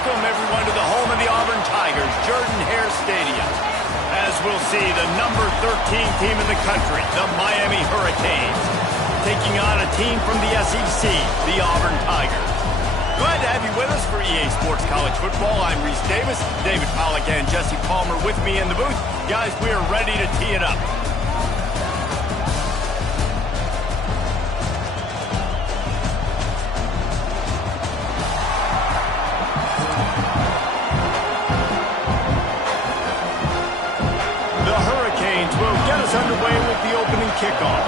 welcome everyone to the home of the Auburn Tigers, Jordan-Hare Stadium. As we'll see, the number 13 team in the country, the Miami Hurricanes, taking on a team from the SEC, the Auburn Tigers. Glad to have you with us for EA Sports College Football. I'm Reese Davis, David Pollack and Jesse Palmer with me in the booth. Guys, we are ready to tee it up. Will get us underway with the opening kickoff.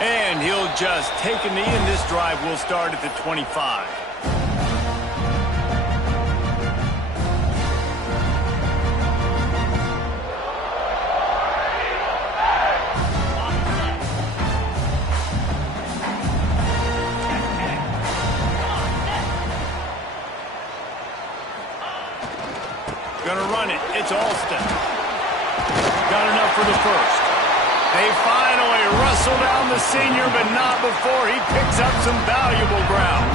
And he'll just take a knee, and this drive will start at the 25. Gonna run it. It's Alston. Got enough for the first. They finally wrestle down the senior, but not before he picks up some valuable ground.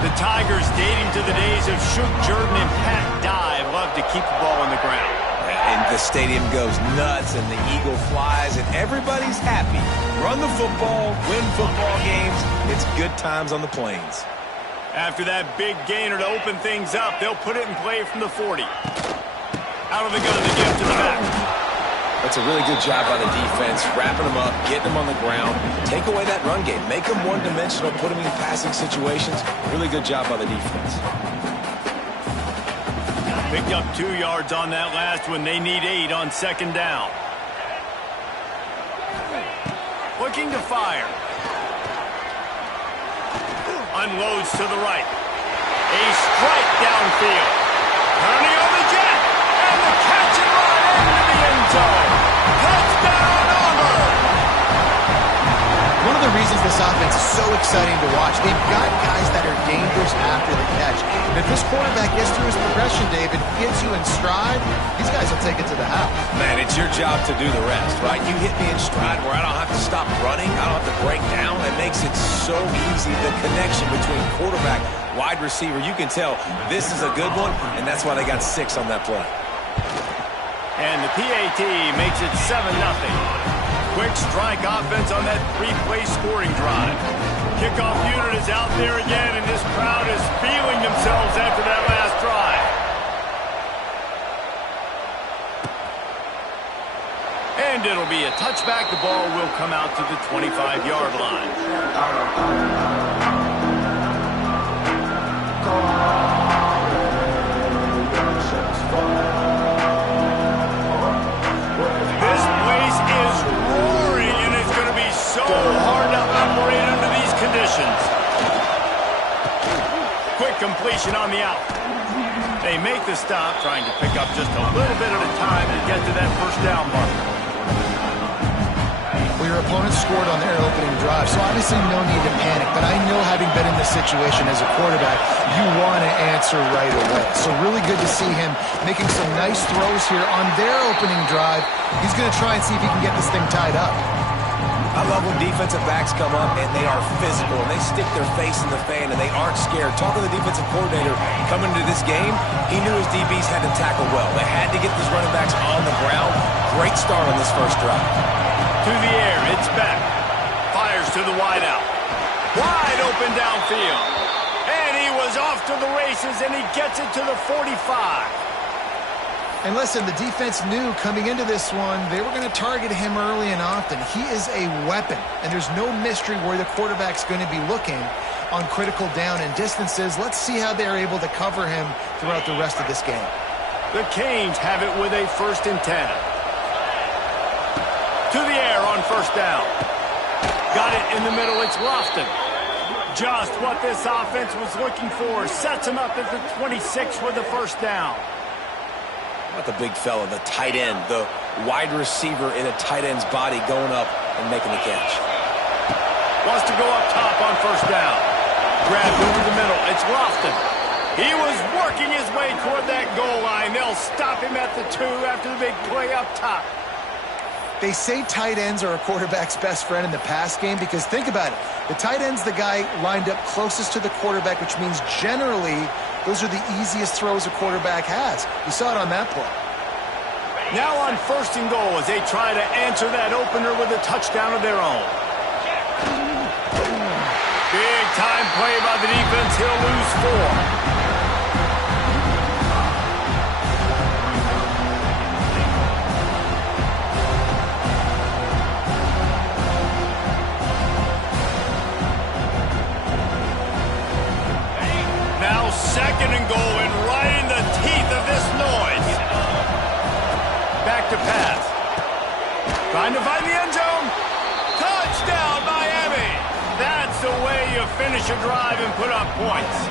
The Tigers, dating to the days of Shook Jordan and Pat Dye, love to keep the ball on the ground. And the stadium goes nuts, and the eagle flies, and everybody's happy. Run the football, win football games. It's good times on the plains. After that big gainer to open things up, they'll put it in play from the 40. Out of the gun, the gift to the back. That's a really good job by the defense, wrapping them up, getting them on the ground. Take away that run game. Make them one-dimensional, put them in passing situations. Really good job by the defense. Picked up 2 yards on that last one. They need 8 on second down. Looking to fire. Unloads to the right. A strike downfield. Turning on the jet. And the catch and run into the end zone. Touchdown, Auburn! One of the reasons this offense is so exciting to watch, they've got guys that are dangerous after the catch. And if this quarterback gets through his progression, David, gets you in stride, these guys will take it to the house. Man, it's your job to do the rest, right? You hit me in stride where I don't have to stop running. I don't have to break down. It makes it so easy. The connection between quarterback, wide receiver, you can tell this is a good one, and that's why they got 6 on that play. And the PAT makes it 7-0. Quick strike offense on that 3-play scoring drive. Kickoff unit is out there again, and this crowd is feeling themselves after that last drive. And it'll be a touchback. The ball will come out to the 25-yard line. This place is roaring, and it's going to be so hard to operate under these conditions. Quick completion on the out. They make the stop, trying to pick up just a little bit at a time to get to that first down marker. Well, your opponent scored on their opening drive, so obviously no need to panic. But I know, having been in this situation as a quarterback, you want to answer right away. So really good to see him making some nice throws here on their opening drive. He's going to try and see if he can get this thing tied up. I love when defensive backs come up and they are physical and they stick their face in the fan and they aren't scared. Talking to the defensive coordinator coming into this game, he knew his DBs had to tackle well. They had to get these running backs on the ground. Great start on this first drive. To the air, it's back. Fires to the wideout. Wide open downfield. And he was off to the races, and he gets it to the 45. And listen, the defense knew coming into this one, they were going to target him early and often. He is a weapon, and there's no mystery where the quarterback's going to be looking on critical down and distances. Let's see how they're able to cover him throughout the rest of this game. The Canes have it with a 1st and 10. To the air on first down. Got it in the middle. It's Lofton. Just what this offense was looking for. Sets him up at the 26 with the first down. Not the big fella, the tight end, the wide receiver in a tight end's body going up and making the catch. Wants to go up top on first down. Grabbed over the middle. It's Lofton. He was working his way toward that goal line. They'll stop him at the 2 after the big play up top. They say tight ends are a quarterback's best friend in the pass game because think about it. The tight end's the guy lined up closest to the quarterback, which means generally those are the easiest throws a quarterback has. You saw it on that play. Now on 1st and goal as they try to answer that opener with a touchdown of their own. Big time play by the defense. He'll lose 4. Now 2nd and goal and right in the teeth of this noise. Back to pass. Trying to find the end zone. Touchdown, Miami. That's the way you finish a drive and put up points.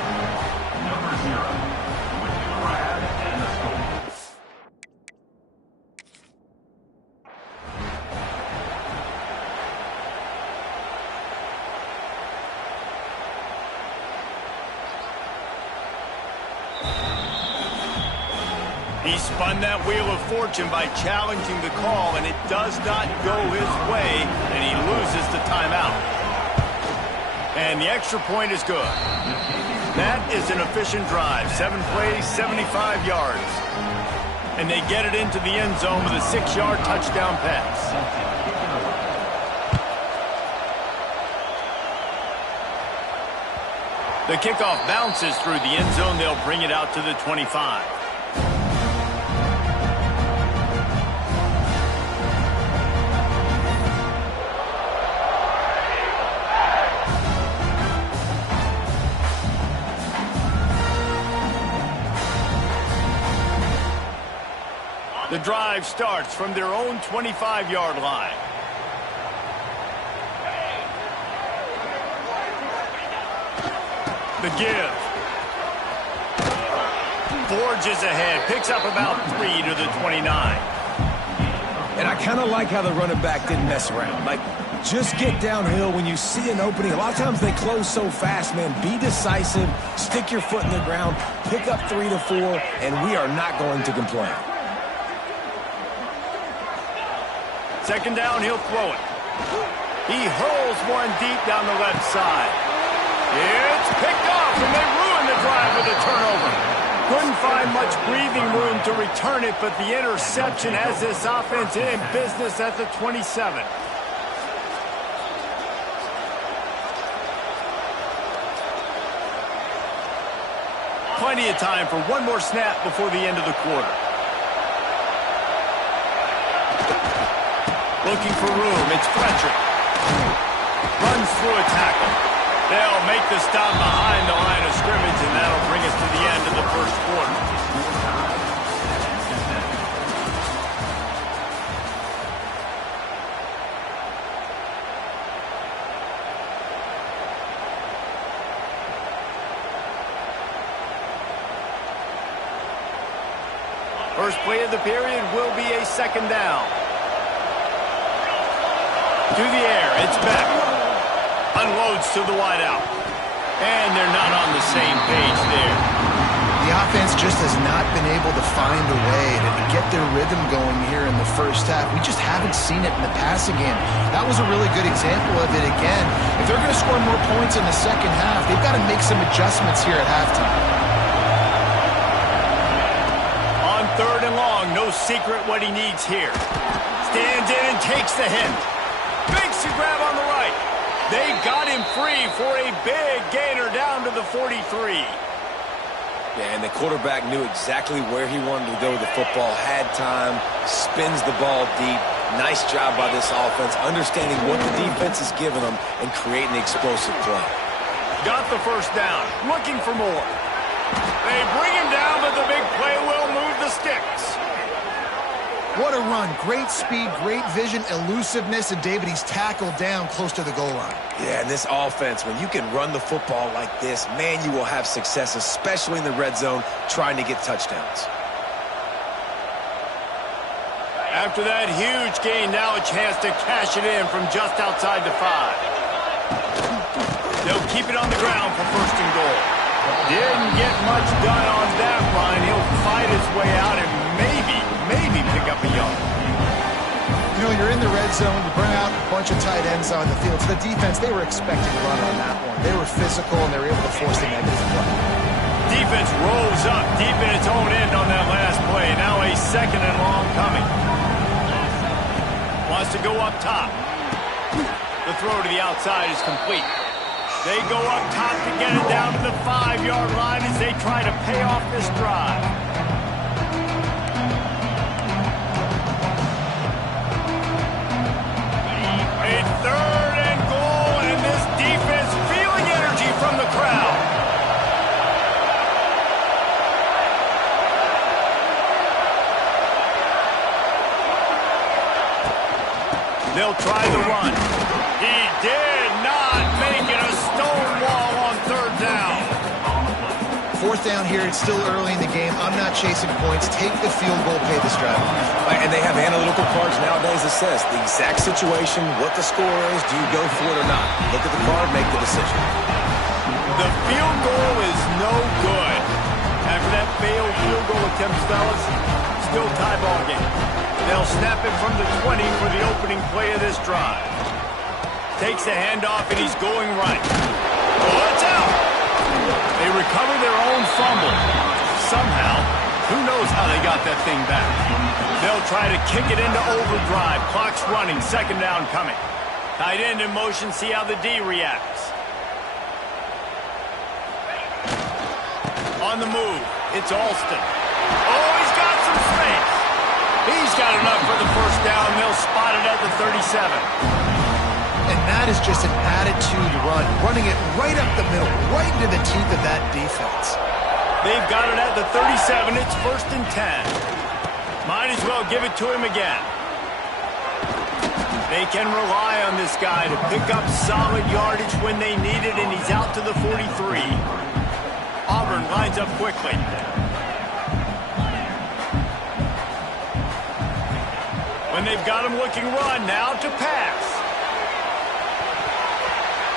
He spun that wheel of fortune by challenging the call, and it does not go his way, and he loses the timeout. And the extra point is good. That is an efficient drive. 7 plays, 75 yards. And they get it into the end zone with a 6-yard touchdown pass. The kickoff bounces through the end zone. They'll bring it out to the 25. The drive starts from their own 25-yard line. The give. Forges ahead, picks up about 3 to the 29. And I kind of like how the running back didn't mess around. Like, just get downhill when you see an opening. A lot of times they close so fast, man. Be decisive, stick your foot in the ground, pick up 3 to 4, and we are not going to complain. 2nd down, he'll throw it. He hurls one deep down the left side. It's picked off, and they ruin the drive with a turnover. Couldn't find much breathing room to return it, but the interception has this offense in business at the 27. Plenty of time for one more snap before the end of the quarter. Looking for room, it's Fletcher. Runs through a tackle. They'll make the stop behind the line of scrimmage, and that'll bring us to the end of the 1st quarter. First play of the period will be a 2nd down. To the air, it's Beck. Unloads to the wideout. And they're not on the same page there. The offense just has not been able to find a way to get their rhythm going here in the 1st half. We just haven't seen it in the passing game. That was a really good example of it again. If they're going to score more points in the 2nd half, they've got to make some adjustments here at halftime. On 3rd and long, no secret what he needs here. Stands in and takes the hit. Makes a grab on the right. They got him free for a big gainer down to the 43. Yeah, and the quarterback knew exactly where he wanted to go with the football, had time, spins the ball deep. Nice job by this offense, understanding what the defense is giving them and creating the explosive play. Got the 1st down, looking for more. They bring him down, but the big play will move the sticks. What a run. Great speed, great vision, elusiveness, and David, he's tackled down close to the goal line. Yeah, and this offense, when you can run the football like this, man, you will have success, especially in the red zone, trying to get touchdowns. After that huge gain, now a chance to cash it in from just outside the 5. They'll keep it on the ground for 1st and goal. Didn't get much done on that run. He'll fight his way out and maybe pick up a yard. You know, you're you're in the red zone, you bring out a bunch of tight ends on the field. So the defense, they were expecting to run on that one. They were physical, and they were able to force the negative play. Defense rolls up deep in its own end on that last play. Now a 2nd and long coming. Wants to go up top. The throw to the outside is complete. They go up top to get it down to the 5-yard line as they try to pay off this drive. A 3rd and goal, and this defense feeling energy from the crowd. They'll try the run. He did not make it a stone wall on 3rd down. 4th down here, it's still early in the game. I'm not chasing points. Take the field goal, pay the drive. And they have analytical cards nowadays that says the exact situation, what the score is, do you go for it or not? Look at the card, make the decision. The field goal is no good. After that failed field goal attempt, fellas, still tie ball game. They'll snap it from the 20 for the opening play of this drive. Takes the handoff, and he's going right. Oh, it's out! They recover their own fumble. Somehow, who knows how they got that thing back. They'll try to kick it into overdrive. Clock's running, 2nd down coming. Tight end in motion, see how the D reacts. On the move, it's Alston. Oh, he's got some space. He's got enough for the 1st down. They'll spot it at the 37. And that is just an attitude run, running it right up the middle, right into the teeth of that defense. They've got it at the 37. It's 1st and 10. Might as well give it to him again. They can rely on this guy to pick up solid yardage when they need it, and he's out to the 43. Auburn lines up quickly. When they've got him looking run, now to pass.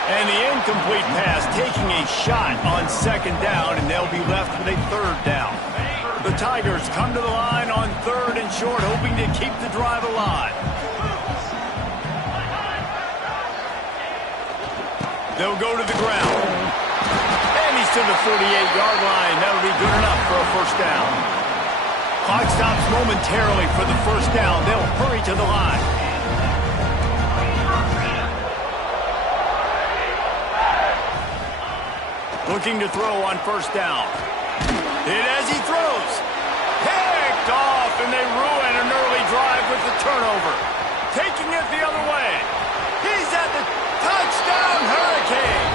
And the incomplete pass taking a shot on 2nd down, and they'll be left with a 3rd down. The Tigers come to the line on 3rd and short, hoping to keep the drive alive. They'll go to the ground. And he's to the 48-yard line. That'll be good enough for a 1st down. Clock stops momentarily for the 1st down. They'll hurry to the line. Looking to throw on 1st down. Hit as he throws. Picked off, and they ruin an early drive with the turnover. Taking it the other way. He's at the touchdown Hurricane.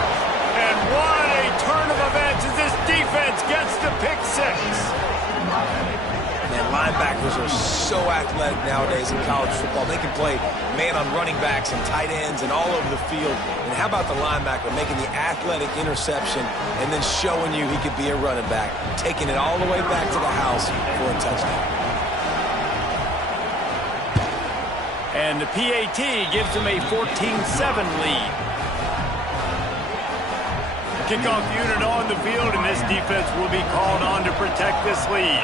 And what a turn of events as this defense gets the pick 6. Man, linebackers are so athletic nowadays in college football. They can play man on running backs and tight ends and all over the field. And how about the linebacker making the athletic interception and then showing you he could be a running back, taking it all the way back to the house for a touchdown. And the PAT gives them a 14-7 lead. Kickoff unit on the field, and this defense will be called on to protect this lead.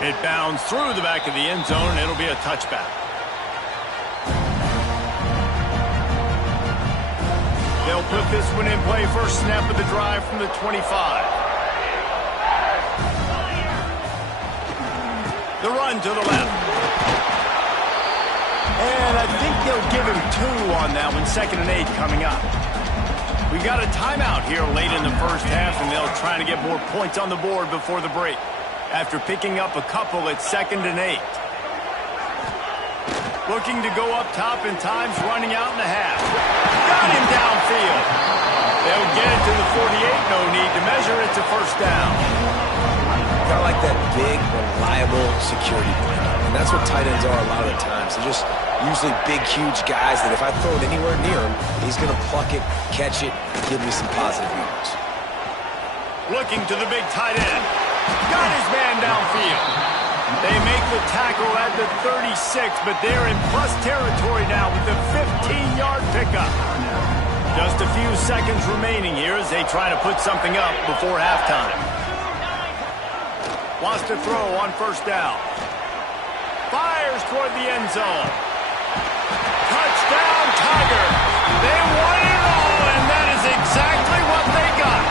It bounds through the back of the end zone, and it'll be a touchback. They'll put this one in play. First snap of the drive from the 25. The run to the left. And I think they'll give him 2 on that one. 2nd and 8 coming up. We've got a timeout here late in the 1st half, and they'll try to get more points on the board before the break. After picking up a couple at 2nd and 8. Looking to go up top, and time's running out in the half. Got him downfield. They'll get it to the 48. No need to measure. It's a 1st down. Kind of like that big, reliable security blanket. And that's what tight ends are a lot of the times. They're just usually big, huge guys that if I throw it anywhere near him, he's going to pluck it, catch it, give me some positive yards. Looking to the big tight end. Got his man downfield. They make the tackle at the 36, but they're in plus territory now with the 15-yard pickup. Just a few seconds remaining here as they try to put something up before halftime. Wants to throw on first down. Fires toward the end zone. Touchdown, Tiger. They won it all, and that is exactly what they got.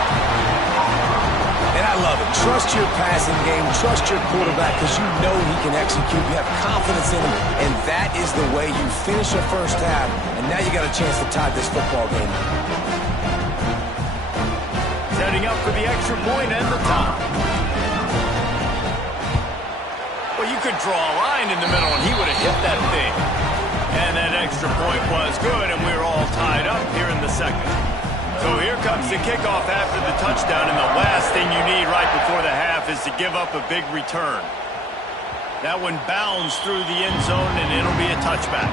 And I love it. Trust your passing game. Trust your quarterback because you know he can execute. You have confidence in him, and that is the way you finish a first half. And now you got a chance to tie this football game. Setting up for the extra point and the top. Well, you could draw a line in the middle, and he would have hit that thing. And that extra point was good, and we're all tied up here in the second. So here comes the kickoff after the touchdown, and the last thing you need right before the half is to give up a big return. That one bounds through the end zone, and it'll be a touchback.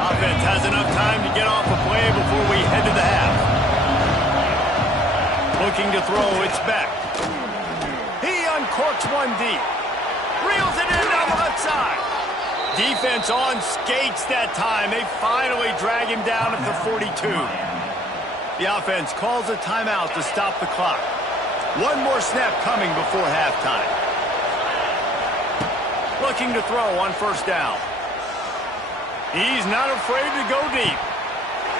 Offense has enough time to get off a play before we head to the half. Looking to throw, it's Beck. He uncorks one deep. Reels it in down the left side. Defense on skates that time. They finally drag him down at the 42. The offense calls a timeout to stop the clock. One more snap coming before halftime. Looking to throw on first down. He's not afraid to go deep.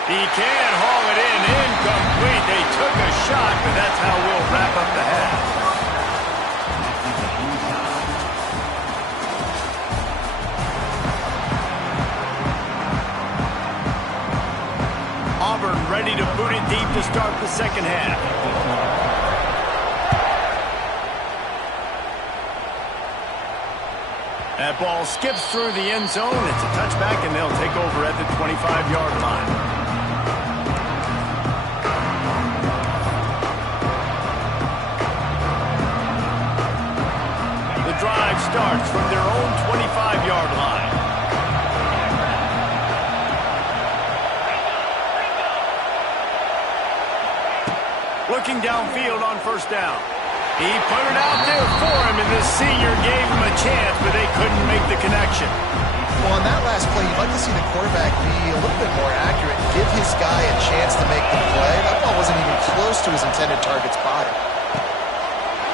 He can't haul it in. Incomplete. They took a shot, but that's how we'll wrap up the half. Auburn ready to boot it deep to start the second half. That ball skips through the end zone. It's a touchback, and they'll take over at the 25-yard line. The drive starts from their own 25-yard line. Looking downfield on first down. He put it out there for him, and the senior gave him a chance, but they couldn't make the connection. Well, on that last play, you'd like to see the quarterback be a little bit more accurate, give his guy a chance to make the play. That ball wasn't even close to his intended target spot.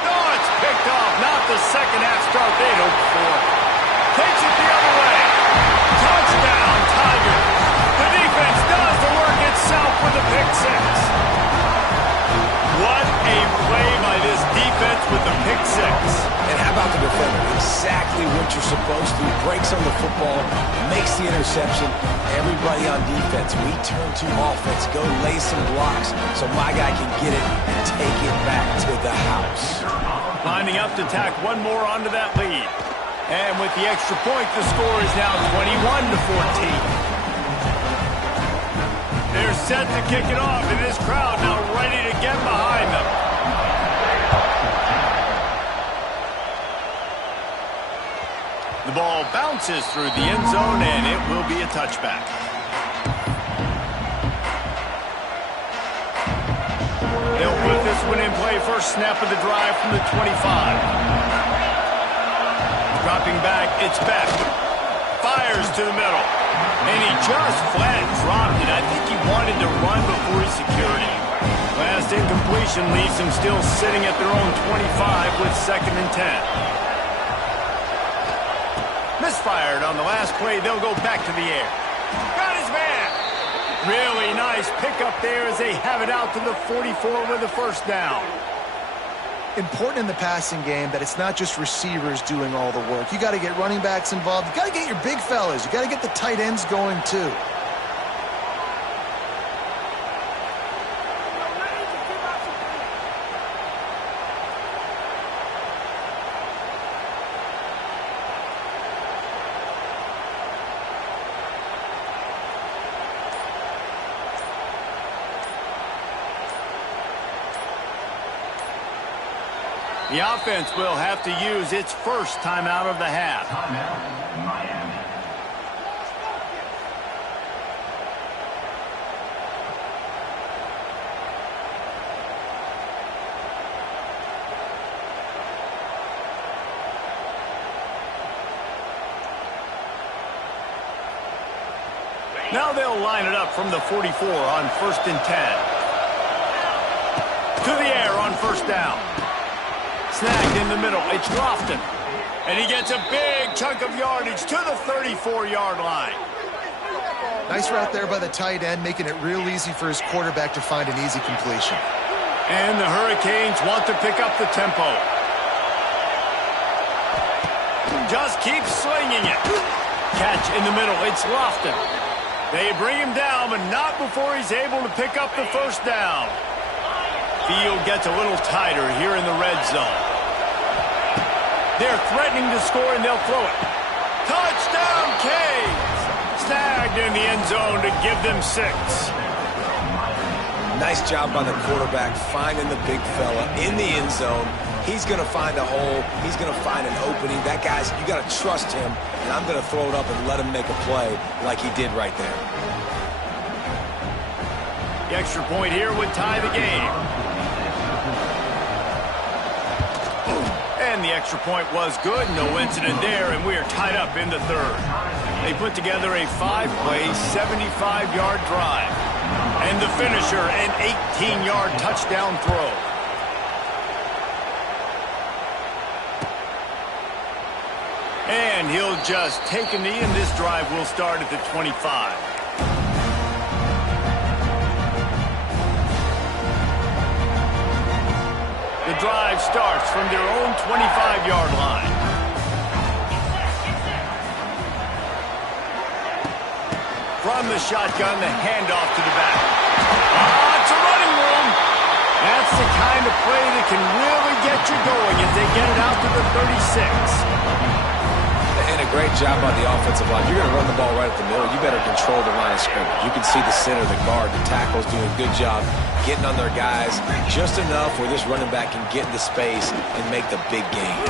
Oh, it's picked off. Not the second half start they'd hoped for. Takes it the other way. Touchdown, Tigers. The defense does the work itself with a pick six. What a play by this defense with the pick six. And how about the defender? Exactly what you're supposed to. Breaks on the football, makes the interception. Everybody on defense, we turn to offense. Go lay some blocks so my guy can get it and take it back to the house. Lining up to tack one more onto that lead. And with the extra point, the score is now 21-14. They're set to kick it off, and this crowd now ready to get behind them. The ball bounces through the end zone, and it will be a touchback. They'll put this one in play. First snap of the drive from the 25. Dropping back, it's Beck. Fires to the middle. And he just flat dropped it. I think he wanted to run before he secured it. Last incompletion leaves him still sitting at their own 25 with 2nd and 10. Misfired on the last play. They'll go back to the air. Got his man. Really nice pickup there as they have it out to the 44 with a first down. Important in the passing game that it's not just receivers doing all the work. You got to get running backs involved. You got to get your big fellas. You got to get the tight ends going too. The offense will have to use its first timeout of the half. Timeout, Miami. Now they'll line it up from the 44 on 1st and 10. To the air on 1st down. Snagged in the middle. It's Lofton. And he gets a big chunk of yardage to the 34-yard line. Nice route there by the tight end, making it real easy for his quarterback to find an easy completion. And the Hurricanes want to pick up the tempo. Just keep slinging it. Catch in the middle. It's Lofton. They bring him down, but not before he's able to pick up the 1st down. Field gets a little tighter here in the red zone. They're threatening to score, and they'll throw it. Touchdown, Canes! Snagged in the end zone to give them 6. Nice job by the quarterback finding the big fella in the end zone. He's going to find a hole. He's going to find an opening. That guy's, you got to trust him, and I'm going to throw it up and let him make a play like he did right there. The extra point here would tie the game. And the extra point was good. No incident there, and we are tied up in the 3rd. They put together a 5-play, 75-yard drive. And the finisher, an 18-yard touchdown throw. And he'll just take a knee, and this drive will start at the 25. The drive starts from their own 25-yard line. From the shotgun, the handoff to the back. It's a running room. That's the kind of play that can really get you going as they get it out to the 36. And a great job by the offensive line. You're going to run the ball right at the middle. You better control the line of scrimmage. You can see the center, the guard, the tackle's doing a good job getting on their guys just enough where this running back can get into space and make the big game.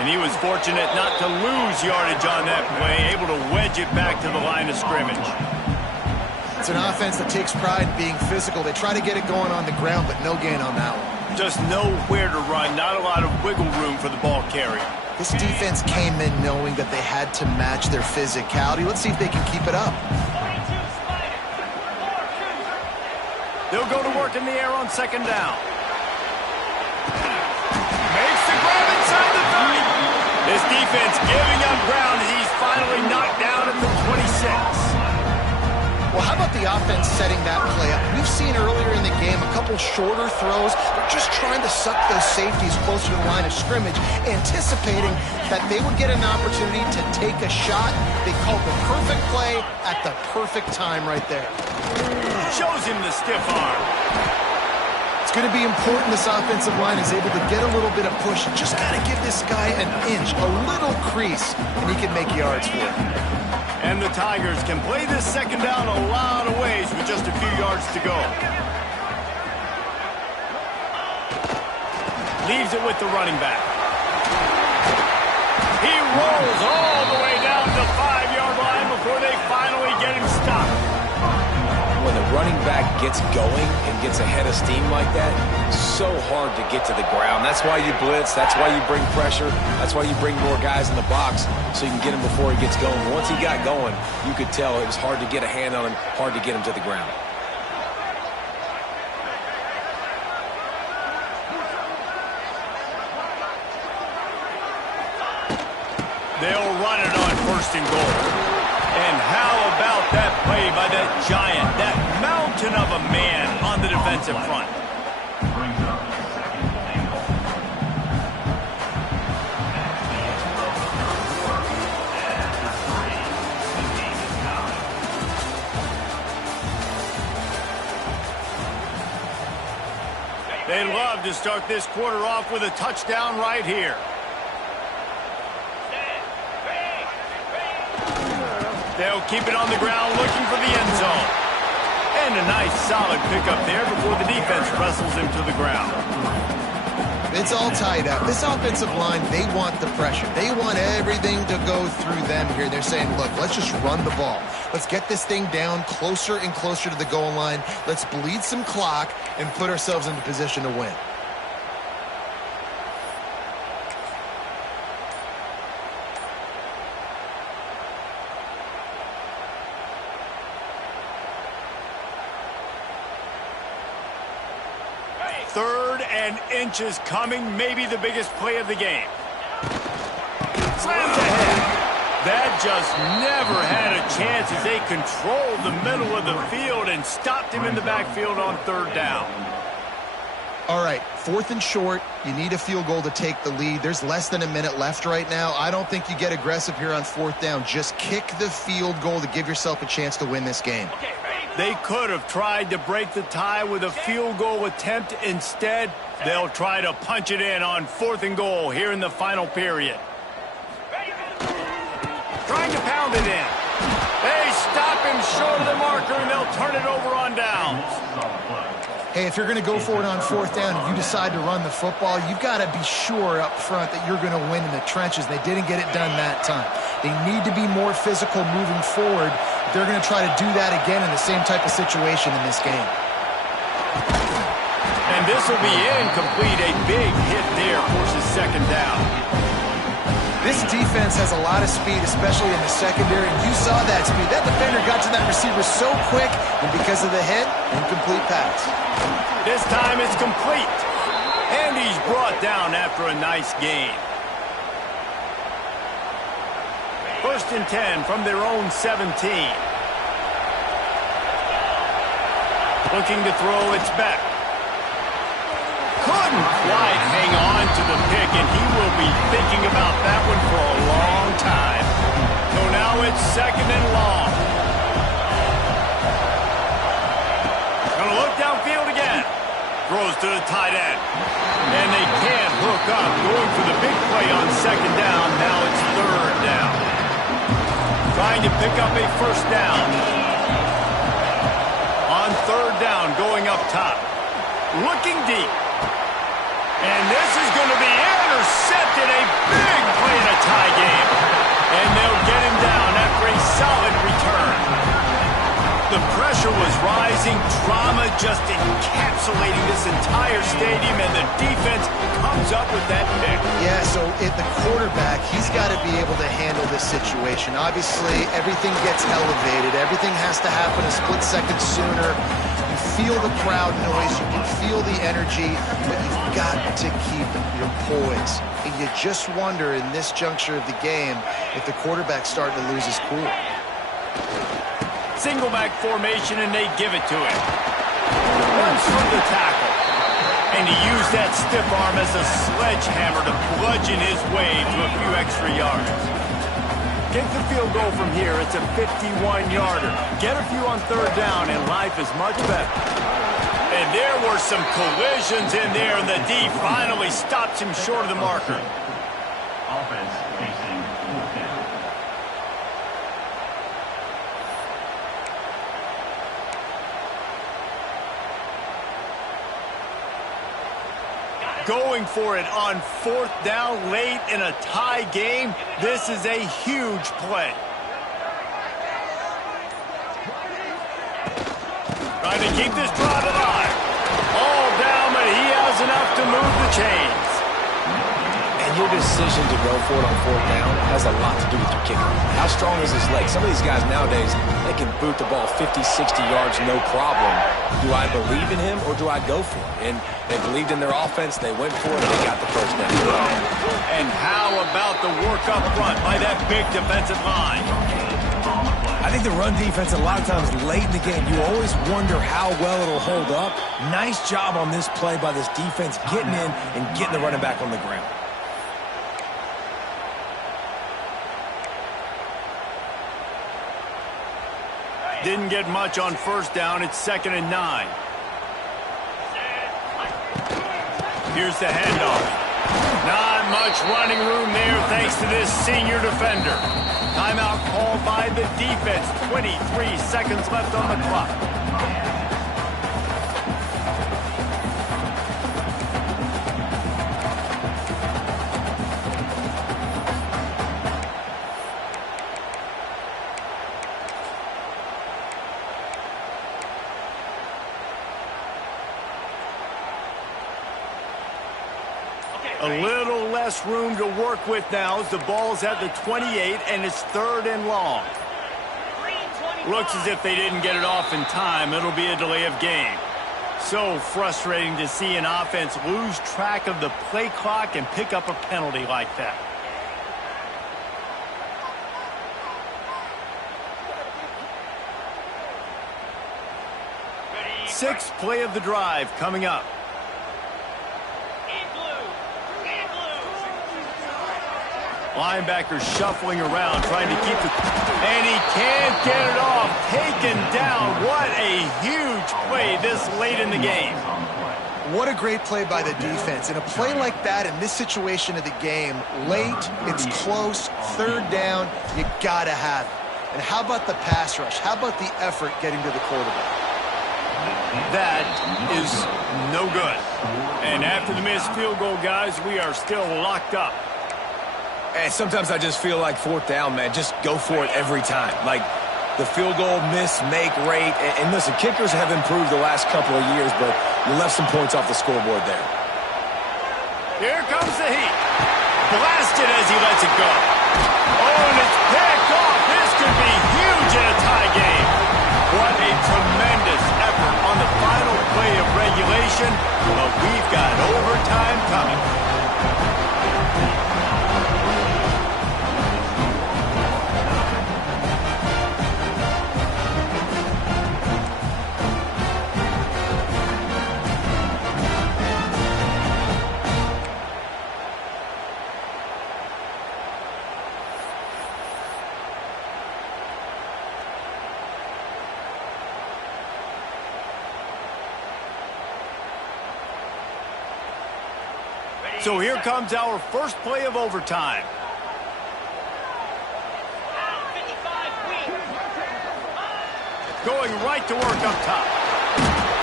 And he was fortunate not to lose yardage on that play, able to wedge it back to the line of scrimmage. It's an offense that takes pride in being physical. They try to get it going on the ground, but no gain on that one. Just nowhere to run, not a lot of wiggle room for the ball carrier. This defense came in knowing that they had to match their physicality. Let's see if they can keep it up. They'll go to work in the air on 2nd down. Makes the grab inside the 30. This defense giving up ground as he's finally knocked down at the 26. Well, how about the offense setting that play up? We've seen earlier in the game a couple shorter throws. They're just trying to suck those safeties closer to the line of scrimmage, anticipating that they would get an opportunity to take a shot. They called the perfect play at the perfect time right there. Shows him the stiff arm. It's going to be important this offensive line is able to get a little bit of push. Just got to give this guy an inch, a little crease, and he can make yards for it. And the Tigers can play this 2nd down a lot of ways with just a few yards to go. Leaves it with the running back. He rolls all the way down to the 5-yard line before they finally get him stopped. When the running back gets going and gets ahead of steam like that, so hard to get to the ground. That's why you blitz. That's why you bring pressure. That's why you bring more guys in the box so you can get him before he gets going. Once he got going, you could tell it was hard to get a hand on him, hard to get him to the ground. They'll run it on 1st and goal. And how about that play by that giant, that mountain of a man on the defensive front? They'd love to start this quarter off with a touchdown right here. They'll keep it on the ground looking for the end zone. And a nice solid pickup there before the defense wrestles him to the ground. It's all tied up. This offensive line, they want the pressure. They want everything to go through them here. They're saying, look, let's just run the ball. Let's get this thing down closer and closer to the goal line. Let's bleed some clock and put ourselves into position to win. 3rd and inches coming, maybe the biggest play of the game. Slams ahead. That just never had a chance as they controlled the middle of the field and stopped him in the backfield on 3rd down. All right, 4th and short. You need a field goal to take the lead. There's less than a minute left right now. I don't think you get aggressive here on 4th down. Just kick the field goal to give yourself a chance to win this game. They could have tried to break the tie with a field goal attempt. Instead, they'll try to punch it in on 4th and goal here in the final period. Trying to pound it in. They stop him short of the marker, and they'll turn it over on downs. Hey, if you're going to go for it on 4th down and you decide to run the football, you've got to be sure up front that you're going to win in the trenches. They didn't get it done that time. They need to be more physical moving forward. They're going to try to do that again in the same type of situation in this game. And this will be incomplete. A big hit there forces 2nd down. This defense has a lot of speed, especially in the secondary, and you saw that speed. That defender got to that receiver so quick, and because of the hit, incomplete pass. This time it's complete, and he's brought down after a nice gain. 1st and 10 from their own 17. Looking to throw, it's back. Couldn't quite hang on to the pick, and he will be thinking about that one for a long time. So now it's 2nd and long. Gonna look downfield again. Throws to the tight end. And they can't hook up. Going for the big play on 2nd down. Now it's 3rd down. Trying to pick up a 1st down. On 3rd down, going up top. Looking deep. And this is going to be intercepted. A big play in a tie game. And they'll get him down after a solid return. The pressure was rising. Drama just encapsulating this entire stadium. And the defense comes up with that pick. Yeah, so at the quarterback, he's got to be able to handle this situation. Obviously, everything gets elevated. Everything has to happen a split second sooner. Feel the crowd noise, you can feel the energy, but you've got to keep your poise. And you just wonder in this juncture of the game if the quarterback's starting to lose his cool. Single back formation, and they give it to him. Runs through the tackle. And he used that stiff arm as a sledgehammer to bludgeon his way to a few extra yards. Kick the field goal from here. It's a 51-yarder. Get a few on 3rd down, and life is much better. And there were some collisions in there, and the D finally stops him short of the marker. Offense facing 4th down. Going for it on 4th down late in a tie game. This is a huge play. Trying to keep this drive alive. All down, but he has enough to move the chains. And your decision to go for it on 4th down has a lot to do with your kicker. How strong is his leg? Some of these guys nowadays, they can boot the ball 50, 60 yards, no problem. Do I believe in him or do I go for it? And they believed in their offense. They went for it, and they got the 1st down. And how about the work up front by that big defensive line? I think the run defense, a lot of times late in the game, you always wonder how well it'll hold up. Nice job on this play by this defense, getting in and getting the running back on the ground. Didn't get much on 1st down. It's 2nd and 9. Here's the handoff. Not much running room there thanks to this senior defender. Timeout called by the defense. 23 seconds left on the clock. A little less room to work with now as the ball's at the 28 and it's 3rd and long. Looks as if they didn't get it off in time. It'll be a delay of game. So frustrating to see an offense lose track of the play clock and pick up a penalty like that. Sixth play of the drive coming up. Linebacker shuffling around, trying to keep the... And he can't get it off. Taken down. What a huge play this late in the game. What a great play by the defense. And a play like that in this situation of the game, late, it's close, third down, you got to have it. And how about the pass rush? How about the effort getting to the quarterback? That is no good. And after the missed field goal, guys, we are still locked up. And sometimes I just feel like fourth down, man, just go for it every time. Like the field goal miss, make rate. And listen, kickers have improved the last couple of years, but you left some points off the scoreboard there. Here comes the heat. Blasted as he lets it go. Oh, and it's picked off. This could be huge in a tie game. What a tremendous effort on the final play of regulation. But we've got overtime coming. So here comes our first play of overtime. Going right to work up top.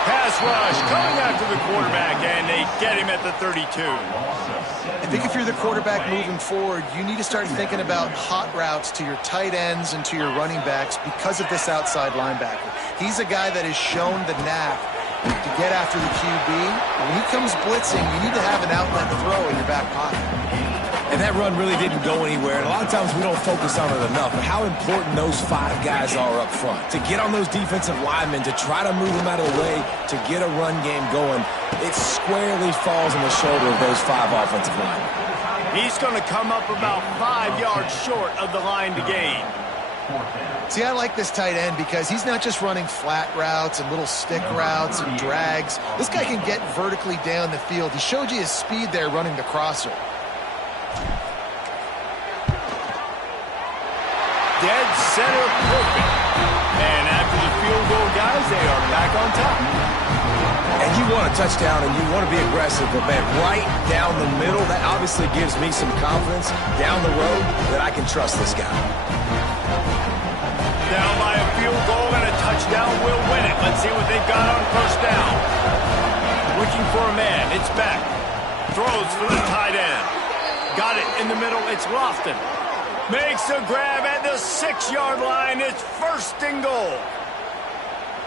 Pass rush coming after the quarterback, and they get him at the 32. I think if you're the quarterback moving forward, you need to start thinking about hot routes to your tight ends and to your running backs because of this outside linebacker. He's a guy that has shown the knack to get after the QB. When he comes blitzing, you need to have an outlet throw in your back pocket. And that run really didn't go anywhere. And a lot of times we don't focus on it enough, but how important those five guys are up front. To get on those defensive linemen, to try to move them out of the way, to get a run game going, it squarely falls on the shoulder of those five offensive linemen. He's going to come up about 5 yards short of the line to gain. See, I like this tight end because he's not just running flat routes and little stick routes and drags. This guy can get vertically down the field. He showed you his speed there running the crosser. Dead center perfect. And after the field goal, guys, they are back on top. And you want a touchdown and you want to be aggressive, but man, right down the middle, that obviously gives me some confidence down the road that I can trust this guy. Down by a field goal and a touchdown will win it. Let's see what they've got on first down. Looking for a man. It's back. Throws for the tight end. Got it in the middle. It's Lofton. Makes a grab at the 6-yard line. It's first and goal.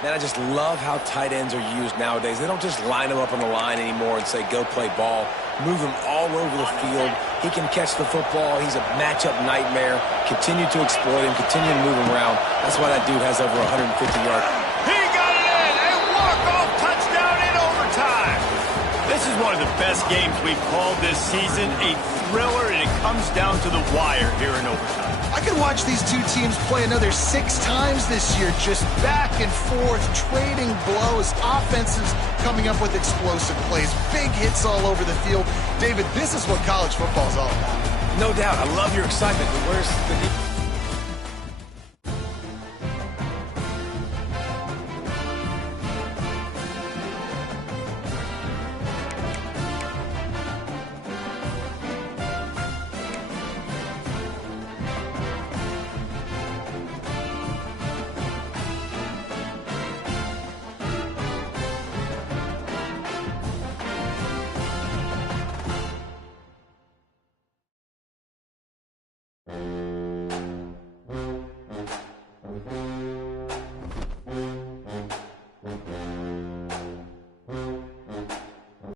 Man, I just love how tight ends are used nowadays. They don't just line them up on the line anymore and say, go play ball. Move him all over the field. He can catch the football. He's a matchup nightmare. Continue to exploit him. Continue to move him around. That's why that dude has over 150 yards. He got it in! A walk-off touchdown in overtime! This is one of the best games we've called this season. A thriller, and it comes down to the wire here in overtime. I could watch these two teams play another 6 times this year, just back and forth, trading blows, offenses coming up with explosive plays, big hits all over the field. David, this is what college football is all about. No doubt. I love your excitement, but where's the...